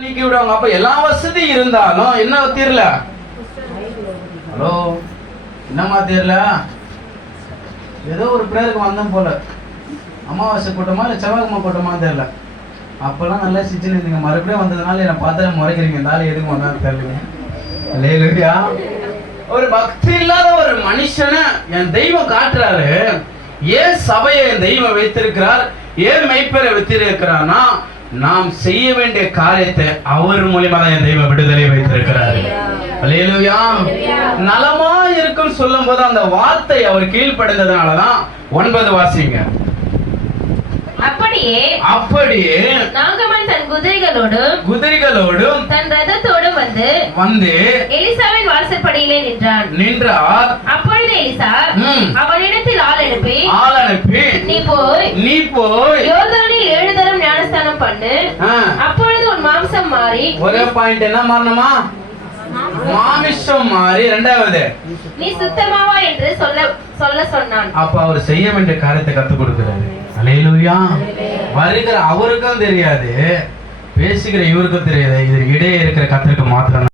நீக்கி விடுவாங்க. அப்ப எல்லா வசதி இருந்தாலும் என்ன தெரியல? ஹலோ, என்னமா தெரியல? ஏதோ ஒரு பிரேயருக்கு வந்தோம் போல, அமாவாசை கூட்டமா இல்லை செவ்வாய்க்கிழமை கூட்டமா தெரியல. அப்பெல்லாம் நல்லா சிச்சுன்னு இருந்தீங்க. மறுபடியும் வந்ததுனால என்ன பார்த்து முறைக்கிறீங்க. இருந்தாலும் எதுக்கு வந்தாலும் தெரியல. அல்லேலூயா. ஒரு பக்தி இல்லாத ஒரு மனுஷனை என் தெய்வம் காட்டுறாரு. ஏன் சபையை என் தெய்வம் வைத்திருக்கிறார், ஏன் மெய்ப்பெற வைத்திருக்கிறார்னா, நாம் செய்ய வேண்டிய காரியத்தை அவர் மூலியமா தான் என் தெய்வம் விடுதலை வைத்திருக்கிறார். அல்லேலூயா. நலமா இருக்கும் சொல்லும் போது அந்த வார்த்தை அவர் கீழ்ப்படிந்ததுனாலதான் 9 வாசிங்க. அப்படியே நாகமான் தன் குதிரைகளோடும் தன் ரதத்தோடும் வந்து எலிசாவின் வாசற்படியிலே நின்றார். அப்பொழுது எலிசா அவனிடத்தில் ஆள் அனுப்பி நீ போய் யோர்தானில் 7 தரம் ஞானஸ்நானம் பண்ணு. அப்பொழுது உன் மாம்சம் மாறி. ஒரே பாயிண்ட், என்ன மாறணுமா? மாமிசம் மாறி. இரண்டாவது, நீ சுத்தமாவா என்று சொல்ல சொன்னான். அப்ப அவர் செய்ய வேண்டிய காரியத்தை கத்துக் கொடுக்கிறாரு. அல்லேலூயா. வருகிற அவருக்கும் தெரியாது, பேசுகிற இவருக்கும் தெரியாது. இது இடையே இருக்கிற கத்தருக்கு மாத்திரம்